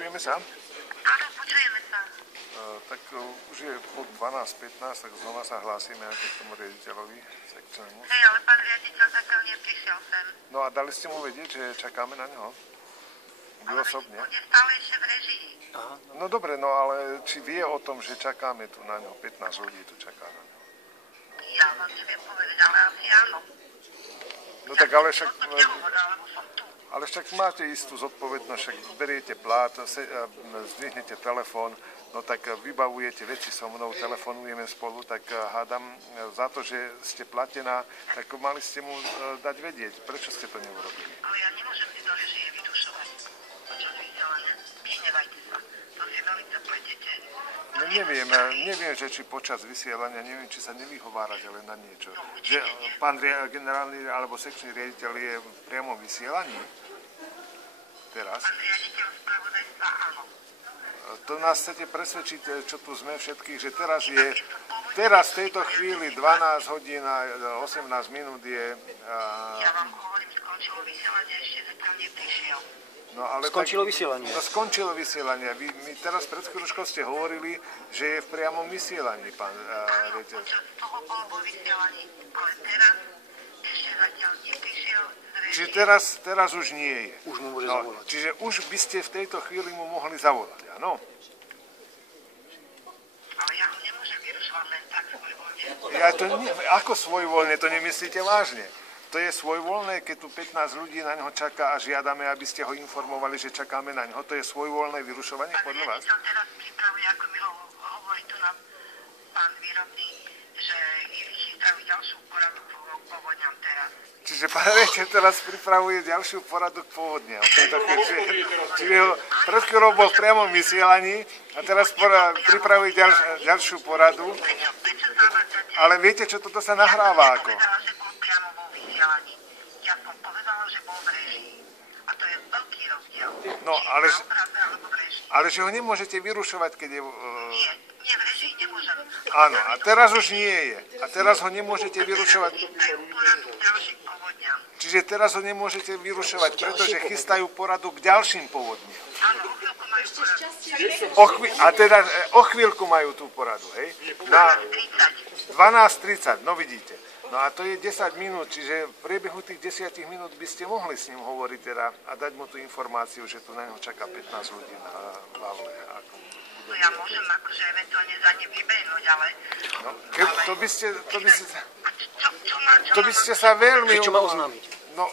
Počujeme sa? Áno, počujeme sa. Tak už je po 12:15, tak znova sa hlásime ako k tomu riaditeľovi sekčnému. Hej, ale pán riaditeľ zatiaľ neprišiel sem. No a dali ste mu vedieť, že čakáme na neho? Vy osobne? On je stále ešte v režii. No dobre, no ale či vie o tom, že čakáme tu na neho, 15 ľudí tu čaká na neho? Ja vám neviem povedať, ale asi áno. No tak ale však... To nehovorila, lebo som tu. Ale však máte istú zodpovednosť, však beriete plát, zdvihnete telefón, no tak vybavujete veci so mnou, telefonujeme spolu, tak hádam za to, že ste platená, tak mali ste mu dať vedieť. Prečo ste to neurobili? Ale ja nemôžem si do režie vydušovať počas vysielania. Vyhnevajte sa. To si veľmi zapletete. No neviem, že či počas vysielania, neviem, či sa nevyhovárate len na niečo. Že pán generálny alebo sekčný riaditeľ je v priamom vysielaní? Teraz? Pán riaditeľ spravodajstva, áno. To nás chcete presvedčiť, čo tu sme všetkých, že teraz v tejto chvíli 12 hodín a 18 minút je... Ja vám hovorím, skončilo vysielanie, ešte zatiaľ neprišiel. No, ale skončilo vysielanie. No skončilo vysielanie. My teraz pred chvíľučkou ste hovorili, že je v priamom vysielaní, pán riaditeľ. Áno, počas toho bol vo vysielaní, ale teraz ešte zatiaľ neprišiel z režie. Čiže teraz už nie je. Už mu môže zavolať. Čiže už by ste v tejto chvíli mu mohli zavolať, áno? Ale ja ho nemôžem vyrušovať len tak svojvoľne. Ako svojvoľne, to nemyslíte vážne? To je svojvoľné, keď tu 15 ľudí na ňo čaká a žiadame, aby ste ho informovali, že čakáme na ňo. To je svojvoľné vyrušovanie podľa vás? Pán riaditeľ teraz pripravuje, ako mi hovorí tu nám pán výrobný, že chystajú ďalšiu poradu k povodňam teraz. Čiže pán riaditeľ teraz pripravuje ďalšiu poradu k povodňam. Čiže ho pred chvíľou bol v priamom vysielaní a teraz pripravuje ďalšiu poradu. Ale viete, čo toto sa nahráva ako? Ja som povedala, že bol v režii. A to je veľký rozdiel. No, ale že ho nemôžete vyrušovať, keď je... Nie, v režii nemôžem. Áno, a teraz už nie je. A teraz ho nemôžete vyrušovať. Čiže teraz ho nemôžete vyrušovať, pretože chystajú poradu k ďalším povodniam. Áno, o chvíľku majú poradu. A teda o chvíľku majú tú poradu, hej? Na 12:30, no vidíte. No a to je 10 minút, čiže v priebehu tých 10 minút by ste mohli s ním hovoriť teda a dať mu tú informáciu, že tu na neho čaká 15 ľudí na Vavle. No ja môžem akože eventuálne za ním vybehnúť, ale... No, to by ste sa veľmi... Čo má oznámiť? No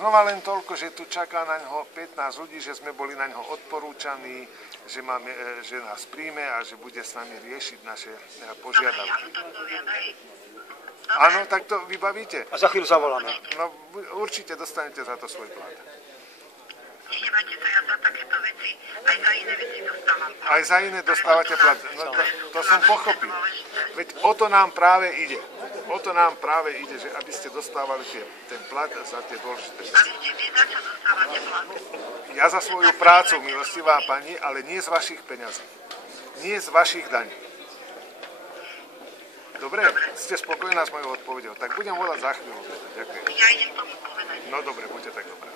znova len toľko, že tu čaká na ňo 15 ľudí, že sme boli na ňo odporúčaní, že nás príjme a že bude s nami riešiť naše požiadavky. Áno, tak to vybavíte. A za chvíľu zavoláme. No určite dostanete za to svoj plat. Nehnevajte sa, ja za takéto veci, aj za iné veci dostávam plat. Aj za iné dostávate plat. No to som pochopil. Veď o to nám práve ide. O to nám práve ide, že aby ste dostávali ten plat za tie dôležité veci. Ale vy za čo dostávate plat? Ja za svoju prácu, milostivá pani, ale nie z vašich peňazí. Nie z vašich daní. Dobre? Ste spokojná s mojou odpoveďou. Tak budem volať za chvíľu. Ďakujem. Ja idem tomu povedať. No dobre, buďte tak dobrá.